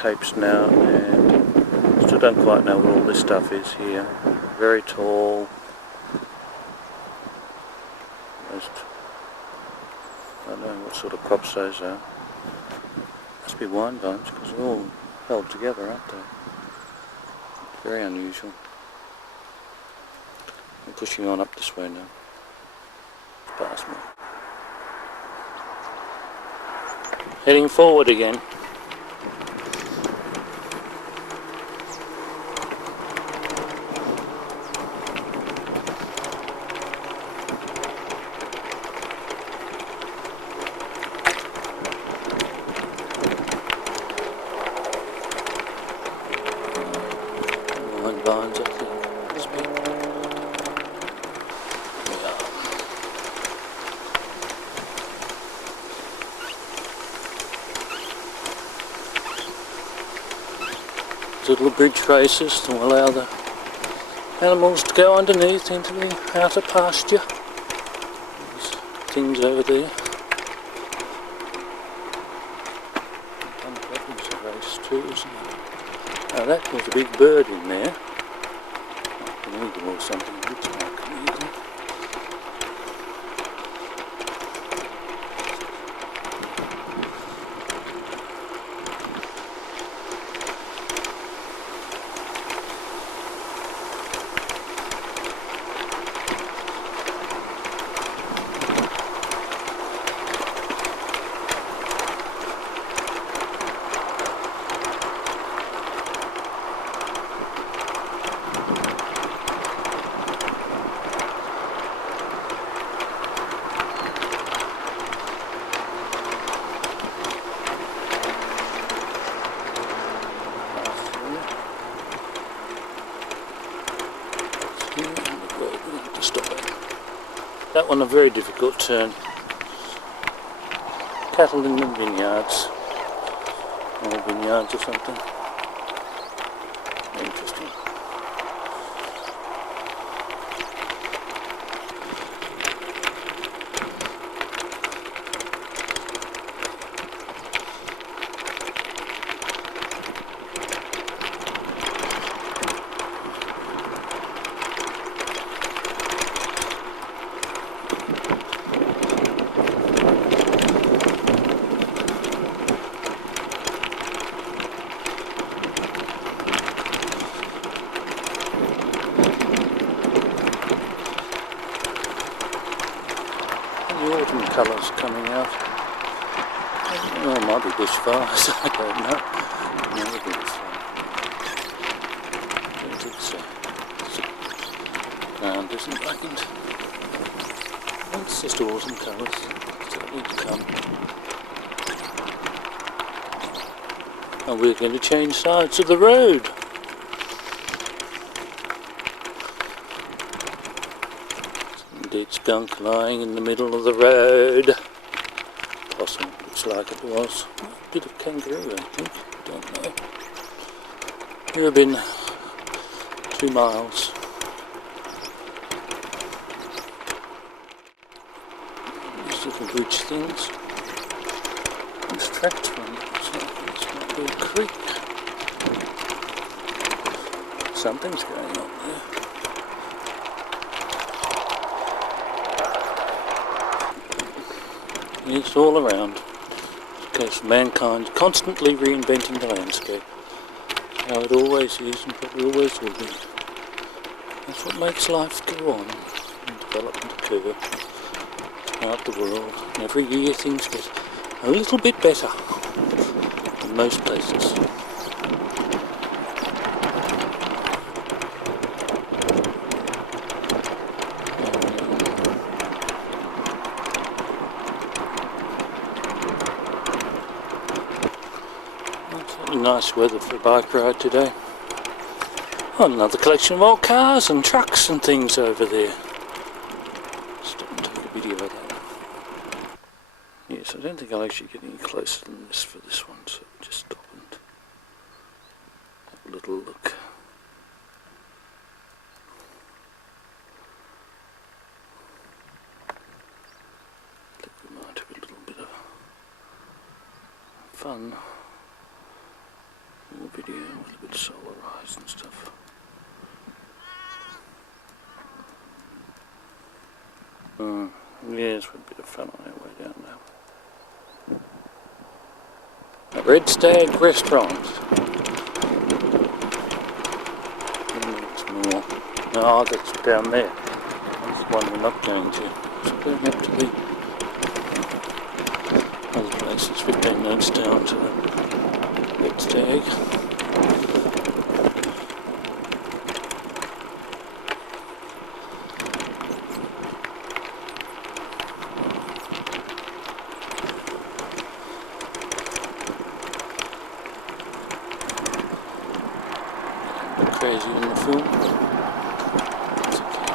tapes now, and still don't quite know what all this stuff is here. Very tall. I don't know what sort of crops those are. Must be wine vines because they're all held together, aren't they? Very unusual. I'm pushing on up this way now. Past me. Heading forward again. Vines, I think. Must be. Little bridge races to allow the animals to go underneath into the outer pasture. There's things over there. That was a race too, isn't it? Now that was a big bird in there. Like an eagle or something. It looks like an eagle. That one a very difficult turn. Cattle in the vineyards. Or vineyards or something. Interesting. Autumn colours coming out. Oh, it might be bushfires, I don't know. No, it is ground isn't blackened. It's just autumn colours. Certainly to come. And we're going to change sides of the road. Dead skunk lying in the middle of the road. Possum, looks like it was. A bit of kangaroo, I think. Don't know. Eurobin, 2 miles. These little bridge things. This tractor one looks like a creek. Something's going on there. It's all around. It's a case of mankind constantly reinventing the landscape. How it always is and probably always will be. That's what makes life go on and development occur throughout the world. And every year things get a little bit better in most places. Nice weather for a bike ride today. Oh, another collection of old cars and trucks and things over there. Stop and take a video of that. Yes, I don't think I'll actually get any closer than this for this one, so just stop and have a little look. I think we might have a little bit of fun the video, a bit of Solarise and stuff. Yeah, it's a bit of fun on our way down now. A Red Stag restaurant. It's more. No, that's down there. That's the one we're not going to. So we're going up to the other place. It's 15 minutes down to the Red Stag. Crazy in the film. It's okay.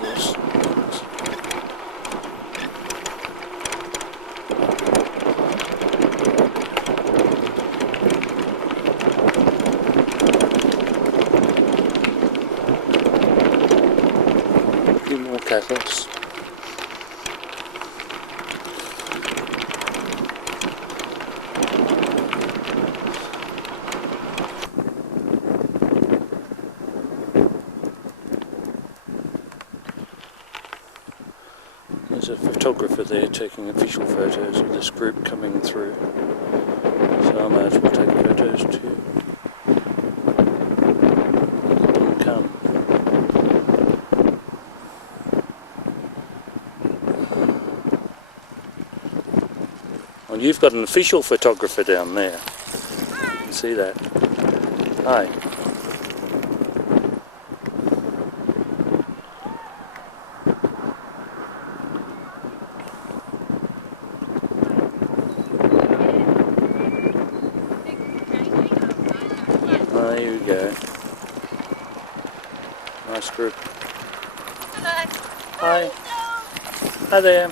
Yes. A few more cattles. There's a photographer there taking official photos of this group coming through, so I might as well take photos too. Let them come. Well, you've got an official photographer down there. You can see that. Hi. There you go. Nice group. Hi. Hi there.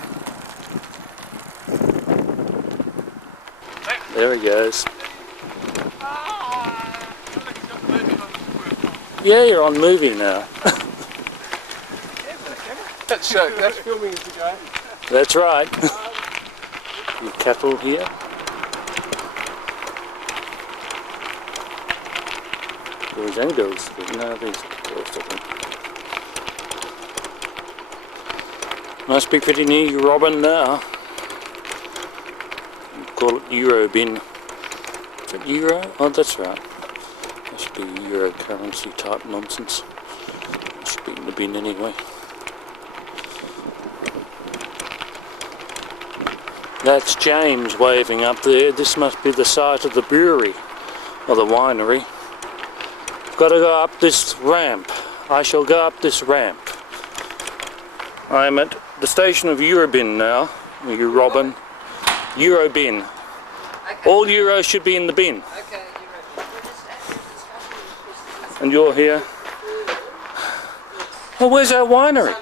There he goes. Yeah, you're on movie now. That's filming as we go. That's right. Your cattle here. Boys and girls. No, these are girls, I think. Must be pretty near Eurobin now. Call it Eurobin. Is it Euro? Oh, that's right. That should be Euro currency type nonsense. It should be in the bin anyway. That's James waving up there. This must be the site of the brewery or the winery. Got to go up this ramp. I shall go up this ramp. I am at the station of Eurobin now. Eurobin. Eurobin. Okay. All euros should be in the bin. Okay, and you're here. Well, where's our winery?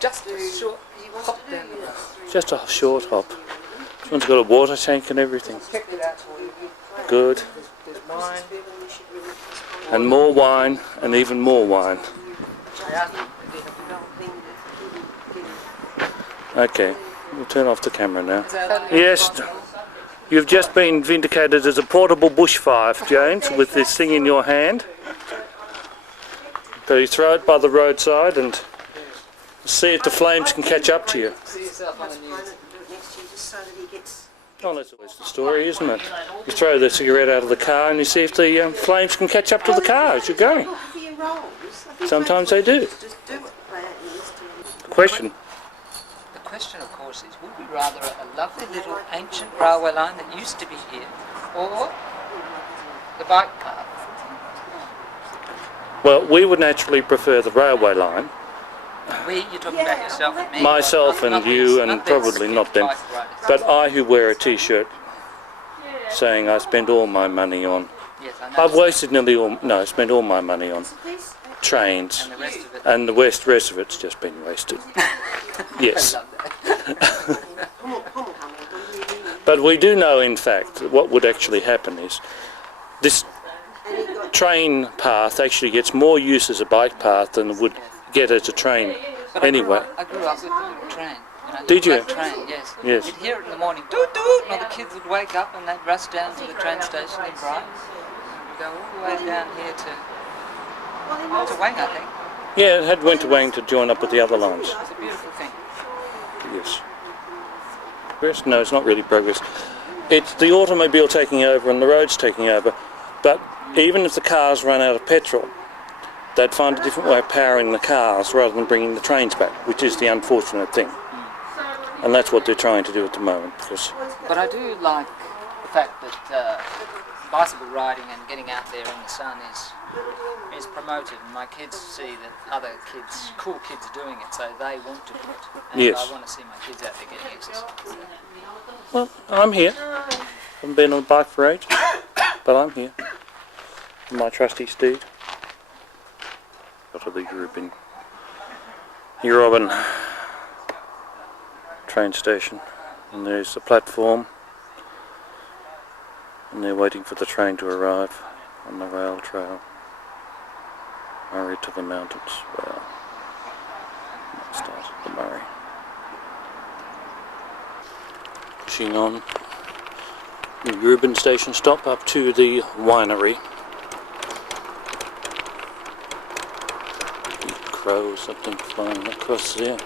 just a short hop down the road. Just a short hop. This one's got a water tank and everything. Checked it out for you. Good. There's wine. And more wine, and even more wine. Okay, we'll turn off the camera now. Yes, you've just been vindicated as a portable bushfire, James, with this thing in your hand. So you throw it by the roadside and see if the flames can catch up to you. See yourself on the news. Oh, that's always the story, isn't it? You throw the cigarette out of the car and you see if the flames can catch up to the car as you're going. Sometimes they do. Question. The question, of course, is would we rather a lovely little ancient railway line that used to be here, or the bike path? Well, we would naturally prefer the railway line. You're talking about yourself and me? Myself and you, and probably not them. But I who wear a t-shirt saying I spend all my money on... Yes, I know. I've wasted nearly all... No, I spent all my money on trains. And the rest of it. And the rest of it's just been wasted. Yes. But we do know, in fact, that what would actually happen is this train path actually gets more use as a bike path than it would get as a train But anyway. I grew up with a little train. You know, I Did you? that train, yes. Yes. You'd hear it in the morning, doot doot, and all the kids would wake up and they'd rush down to the train station in Brighton. We'd go all the way down here to Wang, I think. Yeah, it went to Wang to join up with the other lines. It's a beautiful thing. Yes. Progress? No, it's not really progress. It's the automobile taking over and the roads taking over. But even if the cars run out of petrol, they'd find a different way of powering the cars rather than bringing the trains back, which is the unfortunate thing. And that's what they're trying to do at the moment. But I do like the fact that bicycle riding and getting out there in the sun is promoted, and my kids see that other kids, cool kids, are doing it, so they want to do it. And Yes. I want to see my kids out there getting exercise. Well, I'm here. I haven't been on a bike for ages, but I'm here. My trusty steed. Got to the Eurobin train station, and there's the platform, and they're waiting for the train to arrive on the rail trail. Murray to the mountains. Well, starts at the Murray. Pushing on the Eurobin station stop up to the winery. Big crow or something flying across there.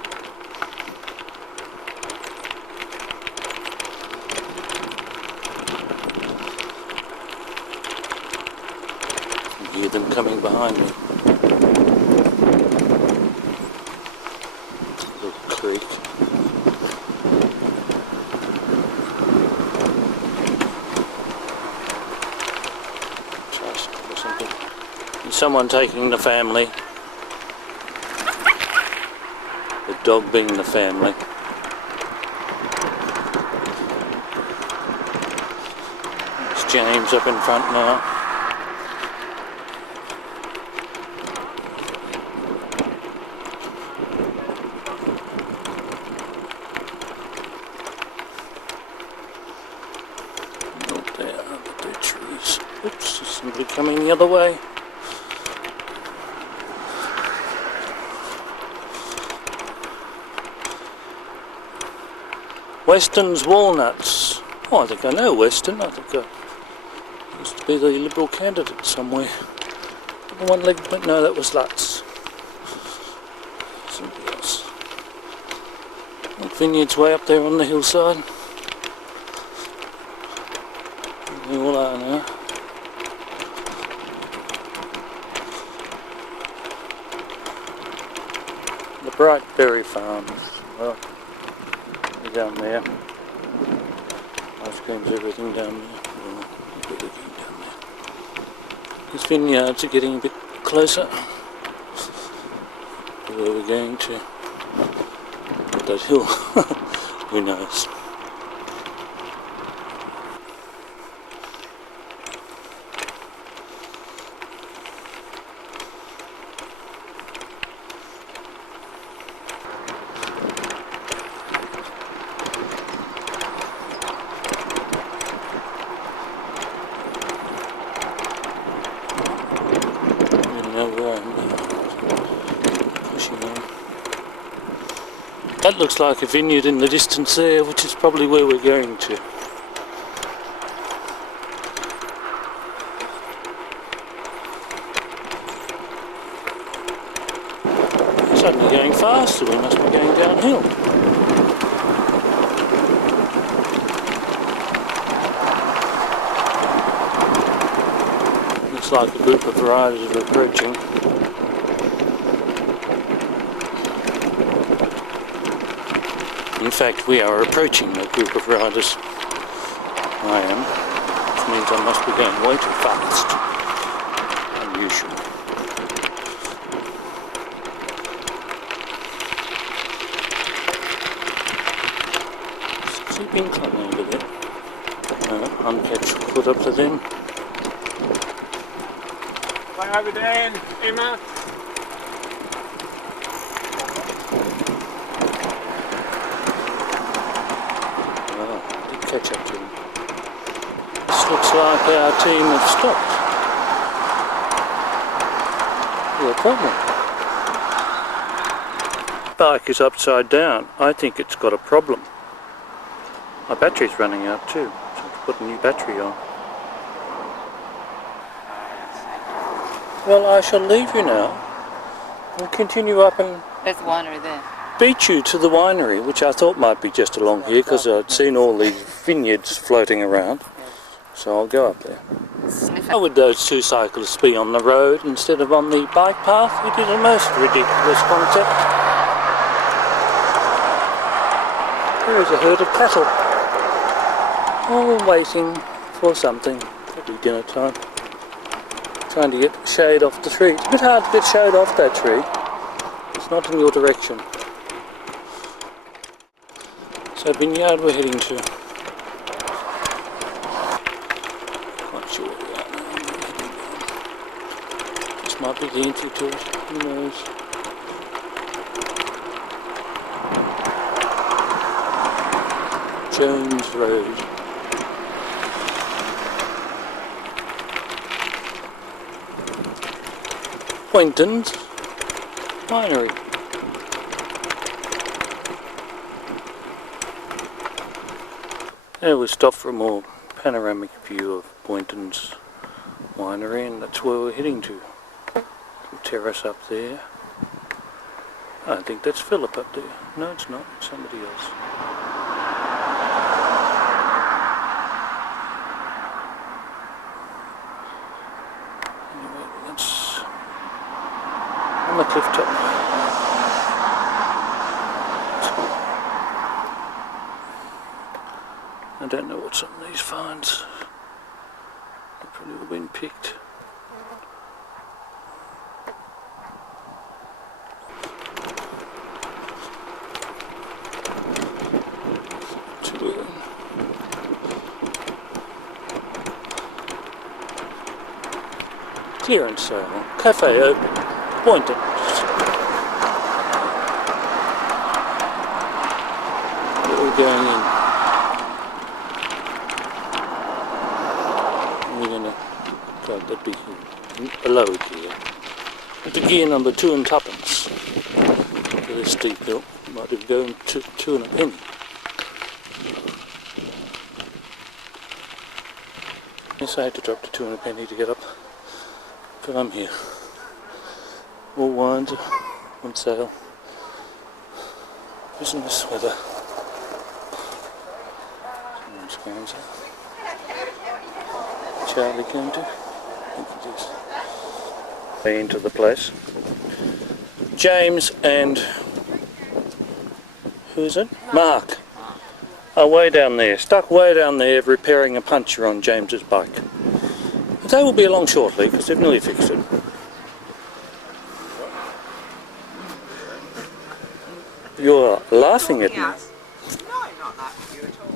I can hear them coming behind me. Little creek. Or something. And someone taking the family. The dog being the family. It's James up in front now. Not there, but they're trees. Oops, there's somebody coming the other way. Weston's Walnuts. Oh, I think I know Weston. I think I used to be the Liberal candidate somewhere. The one leg, but no, that was Lutz. Somebody else. Vineyard's way up there on the hillside. They all are now. The Bright Berry Farms. Well, they're down there. Ice cream's everything down there. Well, everything down there. These vineyards are getting a bit closer to where we're going to. That hill. Who knows? That looks like a vineyard in the distance there, which is probably where we're going to. Suddenly going faster, we must be going downhill. Looks like a group of riders are approaching. In fact, we are approaching a group of riders. I am, which means I must be going way too fast. Unusual. Steep incline over there. Uncatch foot up to them. Way over there, Emma. Catch up to them. This looks like our team have stopped. What a problem. bike is upside down. I think it's got a problem. My battery's running out too, so I have to put a new battery on. Well, I shall leave you now and continue up and There's the winery there. beat you to the winery, which I thought might be just along here because I'd seen all these vineyards floating around. So I'll go up there. How would those two cyclists be on the road instead of on the bike path? It is a most ridiculous concept. There is a herd of cattle, all waiting for something. Probably dinner time. Trying to get shade off the tree. It's a bit hard to get shade off that tree. It's not in your direction. So Vineyard we're heading to. Quite sure where we are now. This might be the entry to it. Who knows? Jones Road. Boyntons Winery. There we stop for a more panoramic view of Boyntons Winery, and that's where we're heading to. Terrace up there. I think that's Philip up there. No, it's not. It's somebody else. Anyway, that's on the cliff top. I don't know what some of these finds. They've probably all been picked. Clearance sale. Cafe open. Boyntons. We're going in. We're going to grab that big a lower gear. It's a gear number 2 and tuppence. For this steep hill. Might have gone to 2 and a penny. Yes, I had to drop to 2 and a penny to get up. But I'm here. All wines on sale. Isn't this weather? Someone's going to. Charlie going to? I think it is. Into the place. James and who is it? Mark are way down there, stuck way down there repairing a puncture on James's bike. But they will be along shortly because they've nearly fixed it. You're laughing at me. No, I'm not laughing at you at all.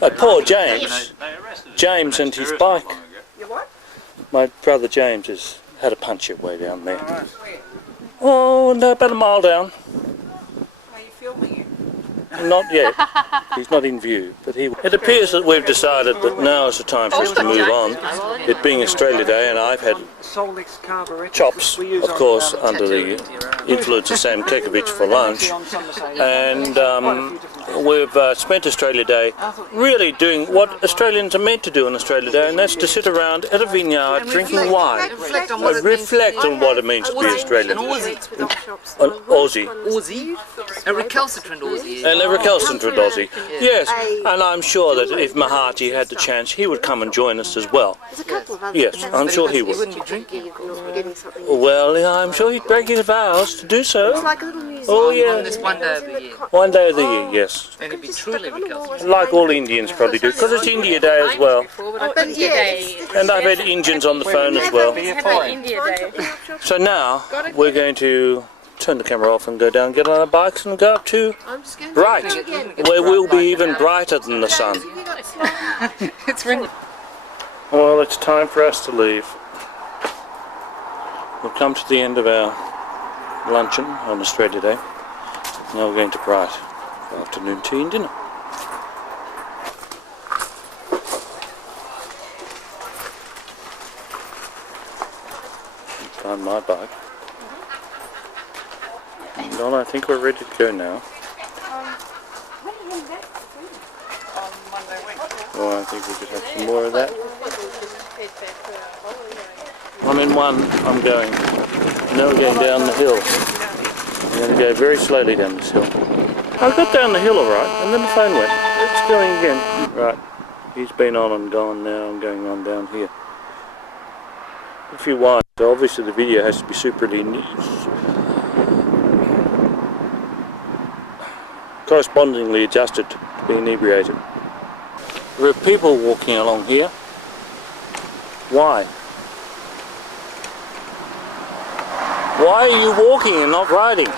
Oh, poor James. James and his bike. You what? My brother James has had a puncture way down there. Oh, no, about a mile down. Are you filming it? Not yet. He's not in view. But he. It appears that we've decided that now is the time for us to move on. It being Australia Day, and I've had chops, of course, under the influence of Sam Kekovich for lunch. And we've spent Australia Day really doing what Australians are meant to do on Australia Day, and that's to sit around at a vineyard drinking wine. Reflect on Reflect on what it means to be Australian. An Aussie. An Aussie. Aussie? A recalcitrant Aussie. And a recalcitrant Aussie. Yes, and I'm sure that if Mahati had the chance, he would come and join us as well. Yes, I'm sure he would. Wouldn't you drink? Well, I'm sure he'd break his vows to do so. Oh On yeah, this one day of the year. one day of the year, yes. And he'd be truly recalcitrant. Like all Indians probably do, because it's India Day as well. India Day. And I've had Indians on the phone as well. Had my India Day. So now, we're going to turn the camera off and go down, get on our bikes and go up to Bright, where we'll be even brighter than the sun. It's ringing. Well, it's time for us to leave. We've come to the end of our luncheon on Australia Day. Now we're going to Bright for afternoon tea and dinner. Find my bike. Well, I think we're ready to go now. On Monday week. Well, I think we could have some more of that. I'm in one, I'm going. Now we're going down the hill. I'm going to go very slowly down this hill. I got down the hill alright, and then the phone went. It's going again. Right, he's been on and gone now, I'm going on down here. A few wines, so obviously the video has to be correspondingly adjusted to be inebriated. There are people walking along here. Why? Why are you walking and not riding?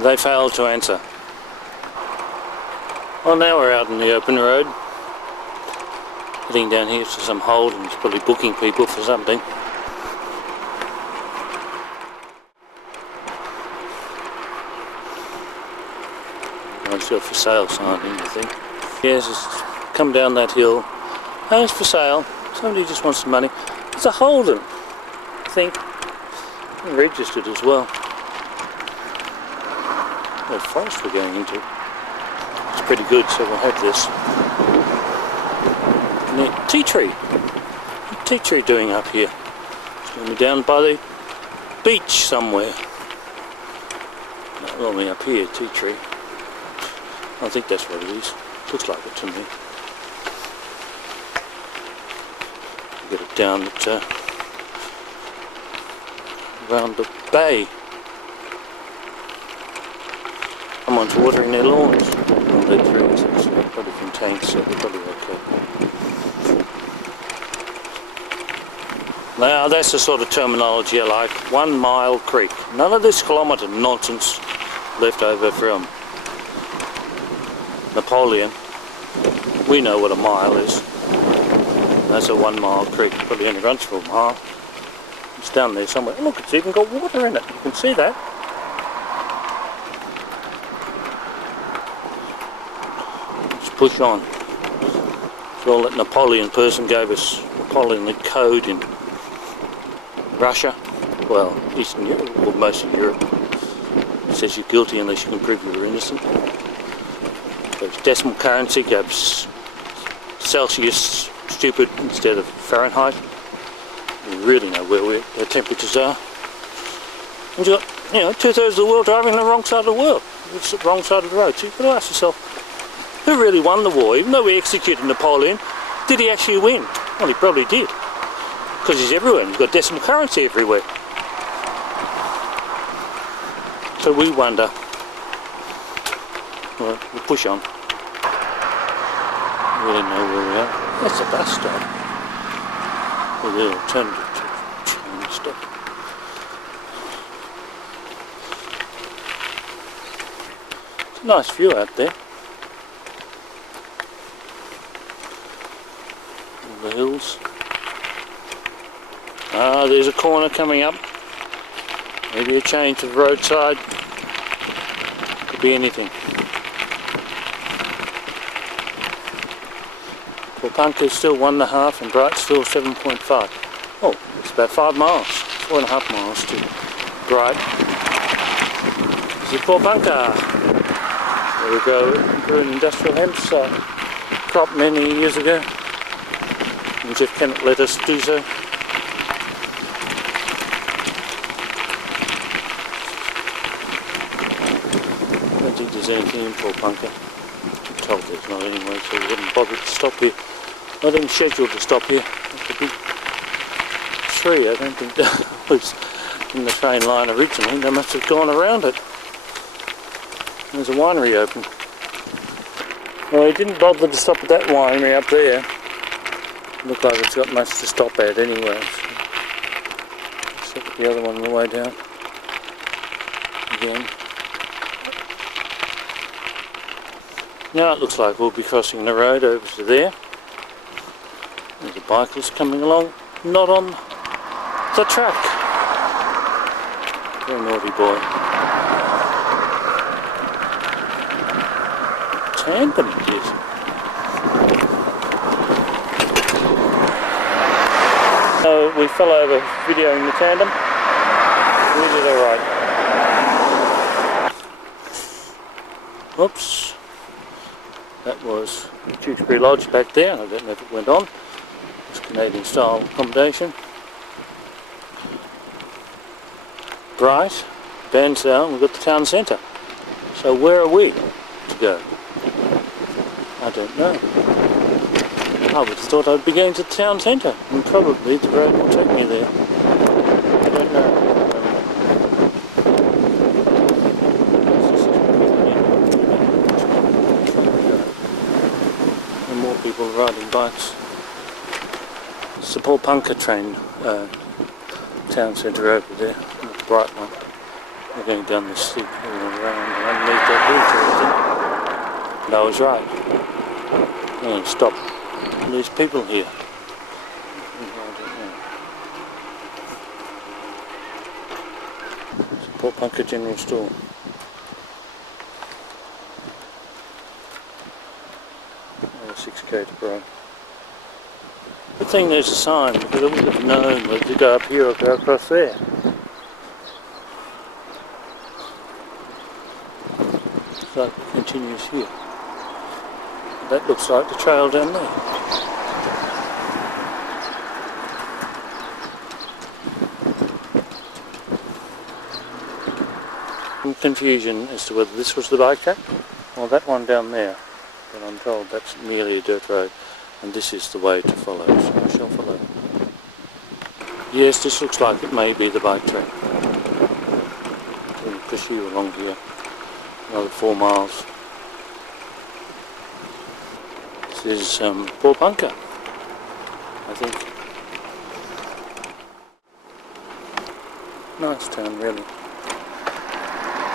They failed to answer. Well, now we're out in the open road. Heading down here to some holdings, probably booking people for something. It's got a for sale sign in, I think. Yes, it's come down that hill. Oh, it's for sale. Somebody just wants some money. It's a Holden, I think. And registered as well. What forest we're going into. It's pretty good, so we'll have this. And the tea tree. What's the tea tree doing up here? It's going to be down by the beach somewhere. Not only up here, tea tree. I think that's what it is. Looks like it to me. Get it down at around the bay. Someone's watering their lawns. Well, they're trees, actually. Probably from tanks, so they're probably okay. Now that's the sort of terminology I like. 1 mile creek. None of this kilometre nonsense left over from Napoleon. We know what a mile is. That's a 1 mile creek. Probably only runs for a mile. It's down there somewhere. Look, it's even got water in it. You can see that. Let's push on. It's all that Napoleon person gave us. Napoleon the code in Russia. Well, Eastern Europe, or most of Europe. It says you're guilty unless you can prove you're innocent. Goes decimal currency, goes Celsius stupid instead of Fahrenheit. We really know where the temperatures are. And you've got, 2/3 of the world driving on the wrong side of the world. It's the wrong side of the road. So you've got to ask yourself, who really won the war? Even though we executed Napoleon, did he actually win? Well, he probably did. Because he's everywhere. We've got decimal currency everywhere. So we wonder. Well, we'll push on. We really know where we are. That's a bus stop. Or the alternative to train stop. It's a nice view out there. All the hills. Ah, there's a corner coming up. Maybe a change of roadside. Could be anything. Porepunkah is still 1.5 and Bright's still 7.5. Oh, it's about 5 miles. 4.5 miles to Bright. This is Porepunkah. There we go. We grew an industrial hemp site crop many years ago. And Jeff cannot let us do so. I don't think there's anything in Porepunkah. I'm told there's not anyway, so we wouldn't bother to stop here. Not even scheduled to stop here. That's a big tree. I don't think that was in the train line originally. They must have gone around it. There's a winery open. Well, he didn't bother to stop at that winery up there. Looks like it's got much to stop at anyway. So stop at the other one on the way down. Again. Now it looks like we'll be crossing the road over to there. There's a bicyclist coming along, not on the track. Very naughty boy. Tandem it is. So we fell over videoing the tandem. We did alright. Whoops. That was Tewkesbury Lodge back there. I don't know if it went on. It's Canadian style accommodation. Bright, band's down, we've got the town centre. So where are we to go? I don't know. I would have thought I'd be going to the town centre, and probably the road will take me there. I don't know. And more people riding bikes. It's the Porepunkah train town centre over there, the bright one. We're going down the steep hill around underneath that hill. And I was right. I'm going to stop. There's people here. It's a Porepunkah general store. Oh, 6k to grow. Good thing there's a sign, because I would have known whether to go up here or go across there. Looks like it continues here. That looks like the trail down there. Some confusion as to whether this was the bike track or that one down there, but I'm told that's merely a dirt road and this is the way to follow, so I shall follow. Yes, this looks like it may be the bike track. We'll pursue along here another 4 miles. This is Porepunkah, I think. Nice town, really.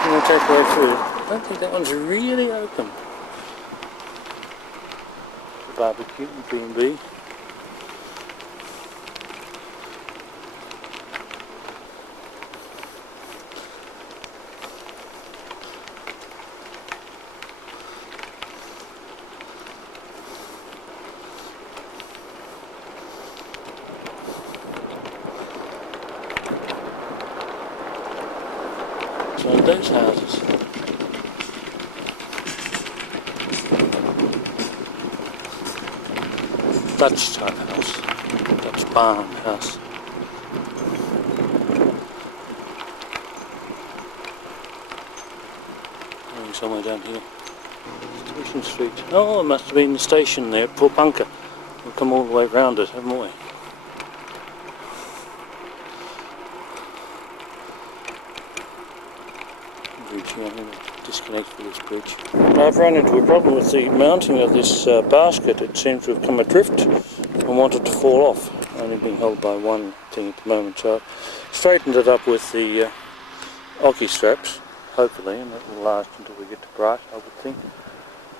I'm going to take away through. I don't think that one's really open. The barbecue and B&B. So those houses. Dutch type house. Dutch barn house. Going somewhere down here. Station Street. Oh, it must have been the station there at Porepunkah. We've come all the way round it, haven't we? I'm going to disconnect for this bridge. I've run into a problem with the mounting of this basket. It seems to have come adrift and wanted to fall off. Only being held by one thing at the moment, so I've straightened it up with the Oki straps, hopefully, and it will last until we get to Bright, I would think.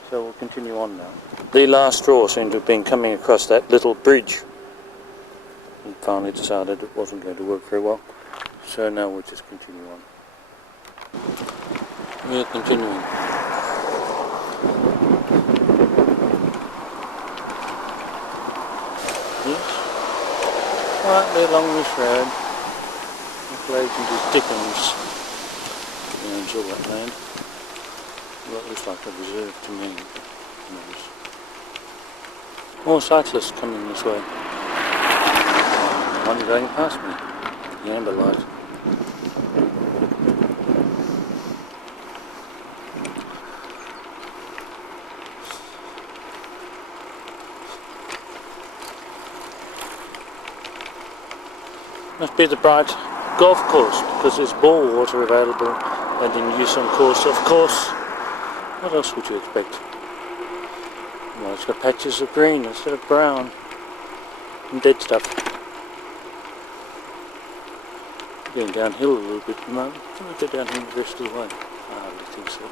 So we'll continue on now. The last straw seemed to have been coming across that little bridge and finally decided it wasn't going to work very well. So now we'll just continue on. We are continuing. Yes, quietly along this road, Napoleon to Dickens, owns all that land. Well, that looks like a reserve to me. More cyclists coming this way. One going past me, the amber light. Must be the Bright golf course because there's bore water available and in use on course. Of course, what else would you expect? Well, it's got patches of green instead of brown and dead stuff. Going downhill a little bit at the moment. Can we go downhill the rest of the way? I hardly think so.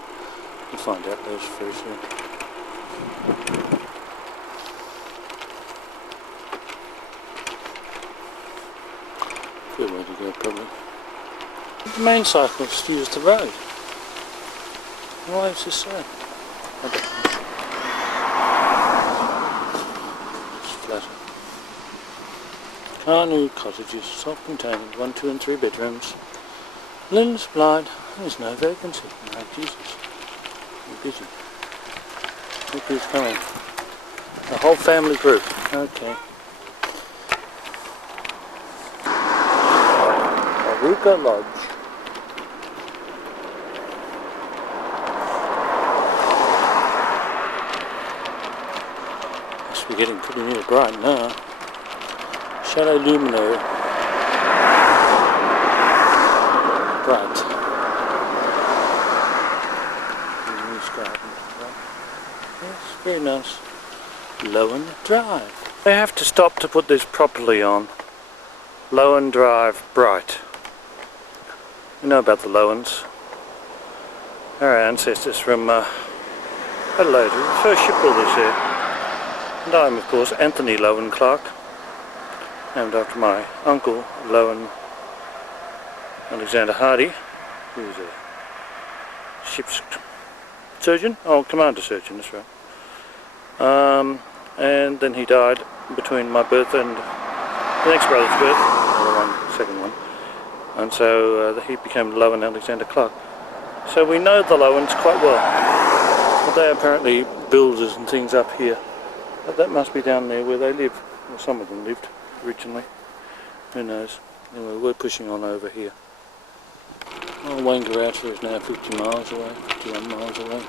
We'll find out those very soon. Good way to go, probably. The main cyclists use the road. Why is this so? I don't know. It's flatter. Our new cottages, self-contained, 1, 2 and 3 bedrooms. Linen supplied, there's no vacancy. No, Jesus. We're busy. Look who's coming. The whole family group. Okay. Porepunkah Lodge. Must be getting pretty near bright now. Shadow luminary. Bright. Nice garden. Yes, very nice. Lowen Drive. They have to stop to put this properly on. Lowen Drive, bright. You know about the Lowens. Our ancestors from Adelaide, the first shipbuilders here. And I'm, of course, Anthony Lowen Clark, named after my uncle, Lowen Alexander Hardy, who was a ship's surgeon, commander surgeon, that's right. And then he died between my birth and the next brother's birth, the second one. And so he became Lowen Alexander Clark. So we know the Lowens quite well. But they are apparently builders and things up here. But that must be down there where they live. Well, some of them lived originally. Who knows? Anyway, we're pushing on over here. Well, Wango out here is now 50 miles away, 51 miles away.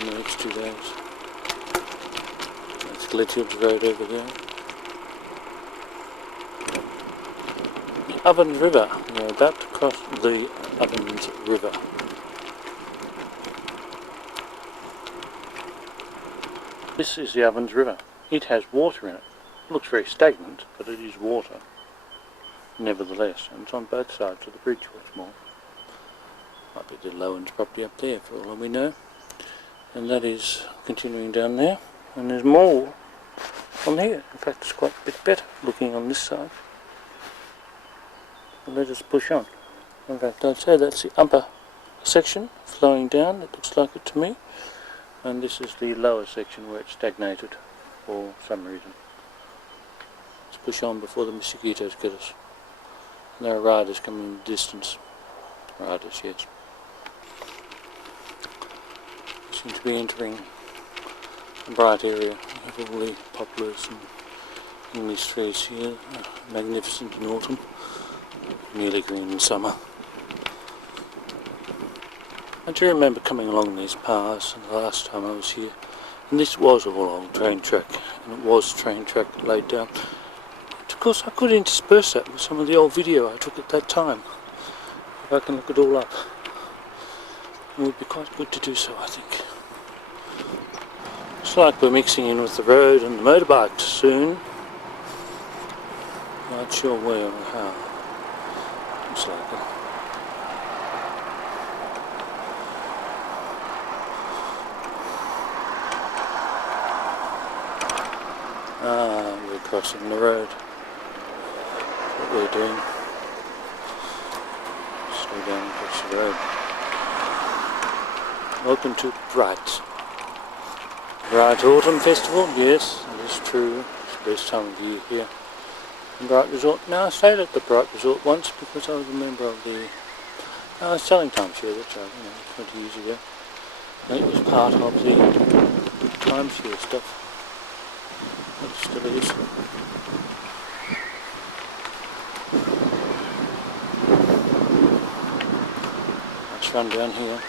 In the next 2 days. That's Gletthills Road over there. The Ovens River. We're about to cross the Ovens River. This is the Ovens River. It has water in it. It looks very stagnant, but it is water. Nevertheless, and it's on both sides of the bridge once more. Might be the Lowen's property up there for all we know. And that is continuing down there. And there's more on here. In fact, it's quite a bit better looking on this side. So let us push on. In fact, I'd say that's the upper section flowing down. It looks like it to me. And this is the lower section where it's stagnated for some reason. Let's push on before the mosquitoes get us. And there are riders coming in the distance. Riders, yes. We seem to be entering a bright area. We have all the poplars and English trees here, magnificent in autumn, nearly green in summer. I do remember coming along these paths the last time I was here, and this was all old train track, and it was train track laid down. Of course I could intersperse that with some of the old video I took at that time, if I can look it all up. It would be quite good to do so, I think. It's like we're mixing in with the road and the motorbikes soon. Not sure where or how. Looks like it. We're crossing the road. That's what we're doing. Slow down across the road. Welcome to Bright Autumn Festival. Yes, it is true. It's the best time of year here in Bright Resort. Now I stayed at the Bright Resort once because I was a member of the selling timeshare, that's right, 20 years ago. And it was part of the timeshare stuff. It still is. Let's run down here.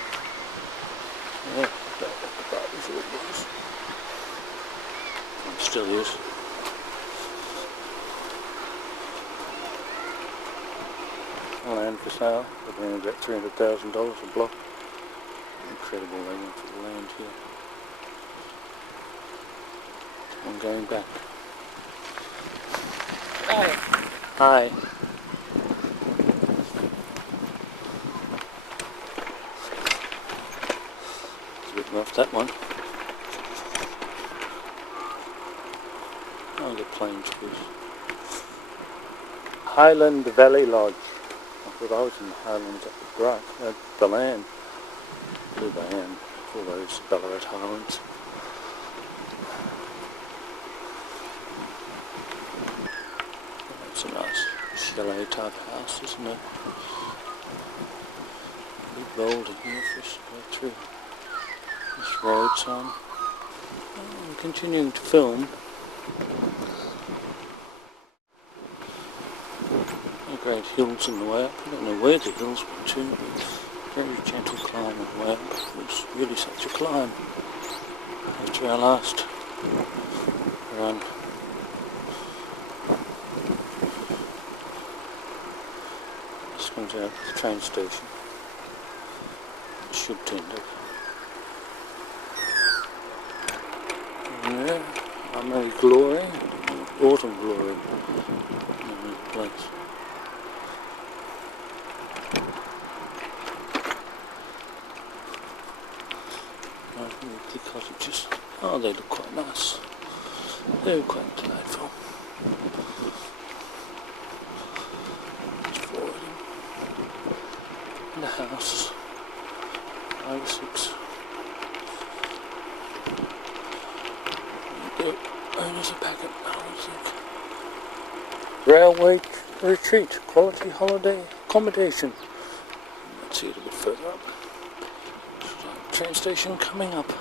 Yeah, the Bright Resort was. It still is. Land for sale, but around about $300,000 a block. Incredible they went for the land here. I'm going back. Hi. Hi. It's a bit rough, that one. I'll get plain trees. Highland Valley Lodge. I thought I was in the Highlands up at Bright, the land. I believe I am. All those Ballarat Highlands. chalet type house, isn't it? A bit boulder here for us to go through this road sign. I'm continuing to film. Great hills in the way up. I don't know where the hills went to, but very gentle climb on the way up. It was really such a climb after our last run. This comes out of the train station. It should tend up. And there, I'm glory, autumn glory in this place. The cottages. Oh, they look quite nice. They're quite delightful. Just forwarding. And the house. 5 or 6. The owners are back at I think. Railway retreat. Quality holiday accommodation. Let's see it a bit further up. Train station coming up.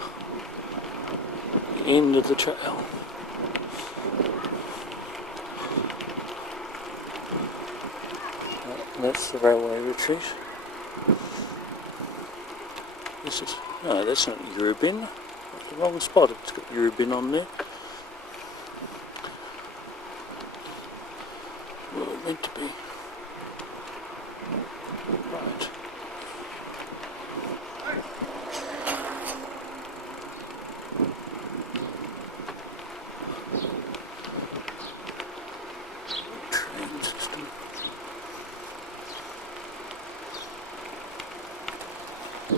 The end of the trail. That's the railway retreat. This is no, that's not Eurobin. That's the wrong spot. It's got Eurobin on there. Well, it meant to be. Right.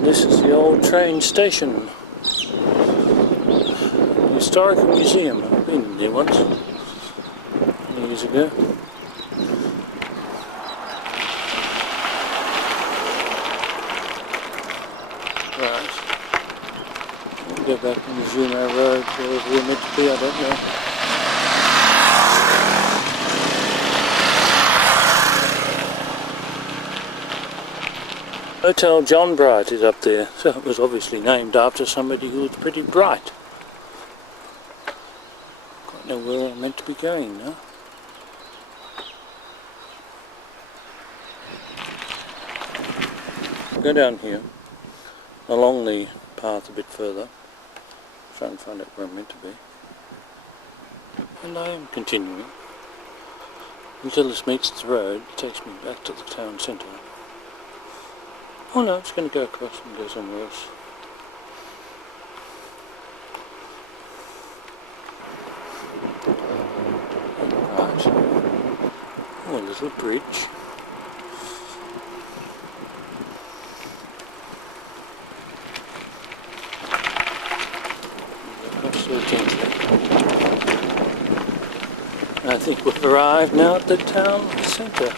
This is the old train station. Historical museum. I've been there once, years ago. Right. We'll go back and resume our road wherever we're meant to be, I don't know. Hotel John Bright is up there, so it was obviously named after somebody who was pretty bright. Quite know where I'm meant to be going now. Go down here, along the path a bit further, try and find out where I'm meant to be. And I am continuing until this meets the road. It takes me back to the town centre. Oh no, it's going to go across and go somewhere else. Right. Oh, a little bridge. Across so gently. I think we've arrived now at the town centre.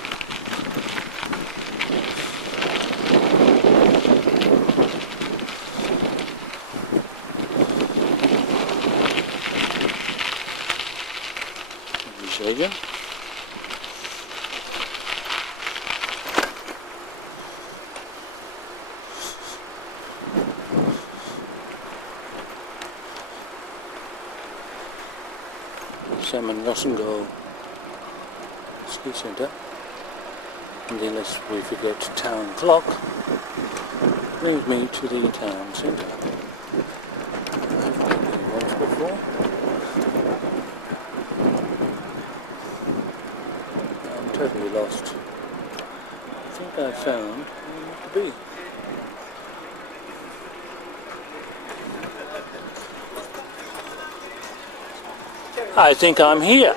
Again. Salmon Rossingall Ski Centre, and then as we forget Town Clock, brings me to the town centre. I've been here once before. Totally lost. I think I found where I need to be. I think I'm here.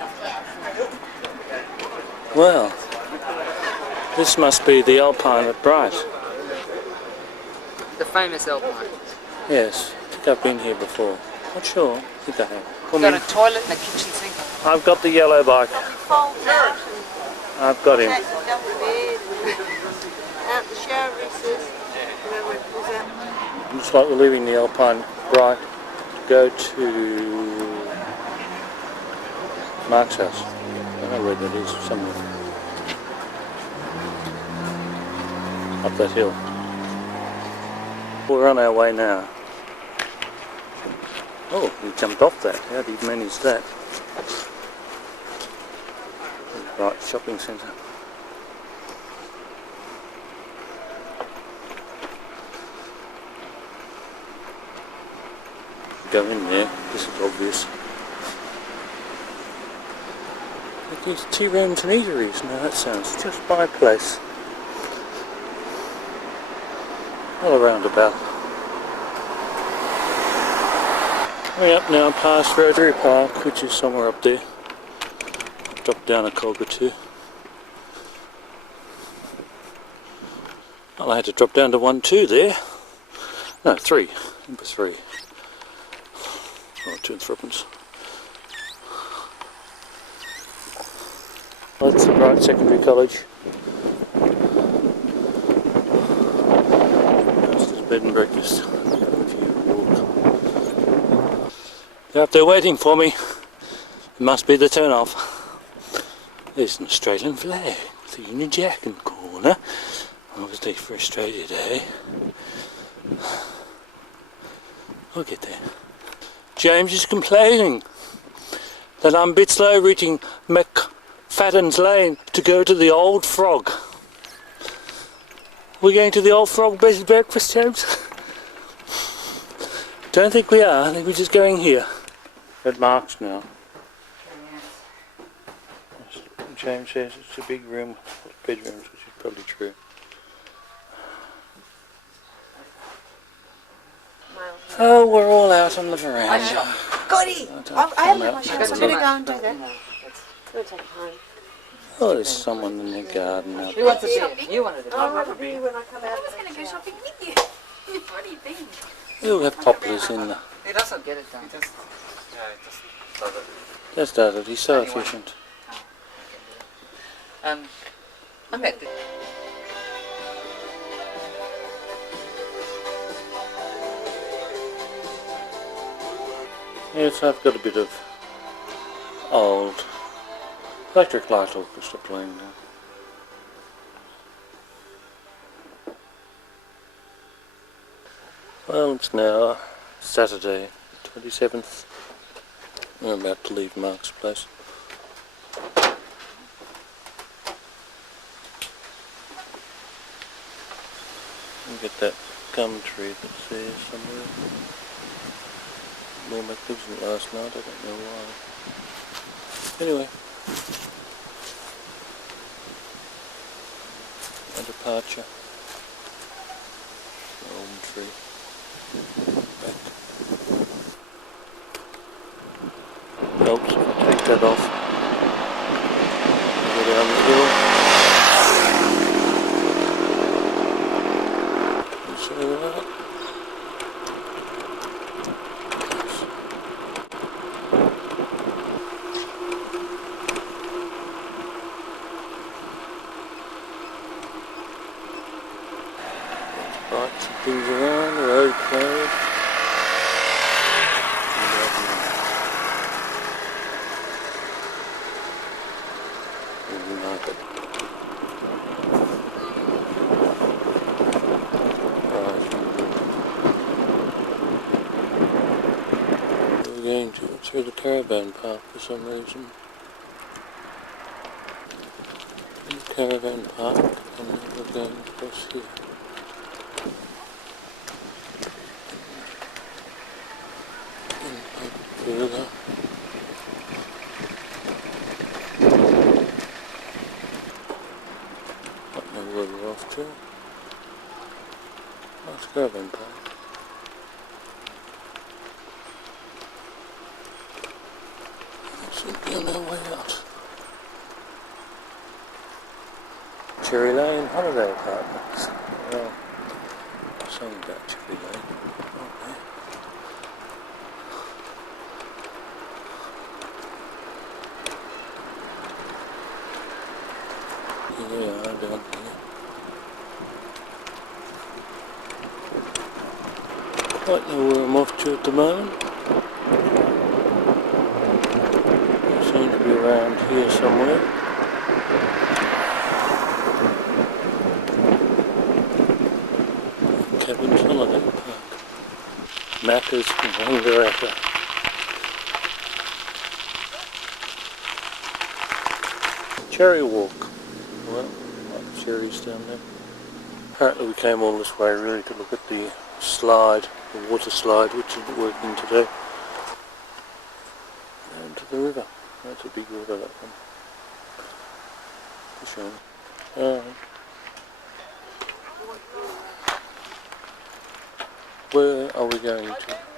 Well, this must be the Alpine at Bright. The famous Alpine. Yes, I think I've been here before. Not sure. I think I have. You've got a toilet and a kitchen sink. I've got the yellow bike. I've got him. Out the shower recess. Looks like we're leaving the Alpine Bright to go to Mark's house. I don't know where that is, somewhere. up that hill. We're on our way now. Oh, we jumped off that. How do you manage that? Right, shopping centre. Go in there, this is obvious. Look, these tea rooms and eateries. Now that sounds just my place. All around about. We're up now past Rotary Park, which is somewhere up there. Drop down a cog or two. Well, I had to drop down to 1, 2 there. No, 3. Number 3. Oh, 2 and 3pence. Well, that's the Bright Secondary College. That's the bed and breakfast. They're up there waiting for me. It must be the turn off. There's an Australian flag with a Union Jack in the corner. Obviously for Australia Day. I'll get there. James is complaining that I'm a bit slow reaching McFadden's Lane to go to the Old Frog. We're going to the Old Frog bed and breakfast, James? Don't think we are. I think we're just going here. At Mark's now. James says it's a big room, bedrooms, which is probably true. Oh, we're all out on the veranda. Goody! I haven't my shoes. I'm going to go and do that. We'll take it home. Oh, there's someone in the garden out Who there. wants a beer? You wanted a beer. I'll have a beer when I come out. I was going to go shopping with you. What do you think? We'll have poplars in the... He doesn't get it done. Just does it, he's so efficient. I met the... Yes, I've got a bit of old electric light orchestra playing now. Well, it's now Saturday, 27th. We're about to leave Mark's place. And get that gum tree that's there somewhere. More magnificent last night, I don't know why. Anyway. A departure. Elm tree. Back. Helps if I take that off. Go down the hill. You see that? Right, some things around, the road closed. Market. We're going through the caravan park for some reason. The caravan park, and then we're going across here. Further. Don't know where we're off to. Nice caravan park. Should be on our way out. Cherry Lane Holiday Apartments. Well, something about Cherry Lane. Okay. Here we are down here. Quite know where I'm off to at the moment. I seem to be around here somewhere. knackers can wander out there. Cherry walk. Well, like the cherries down there. Apparently we came all this way really to look at the slide, the water slide, which isn't working today. Down to the river. That's a big river, that one. For sure. Where are we going to?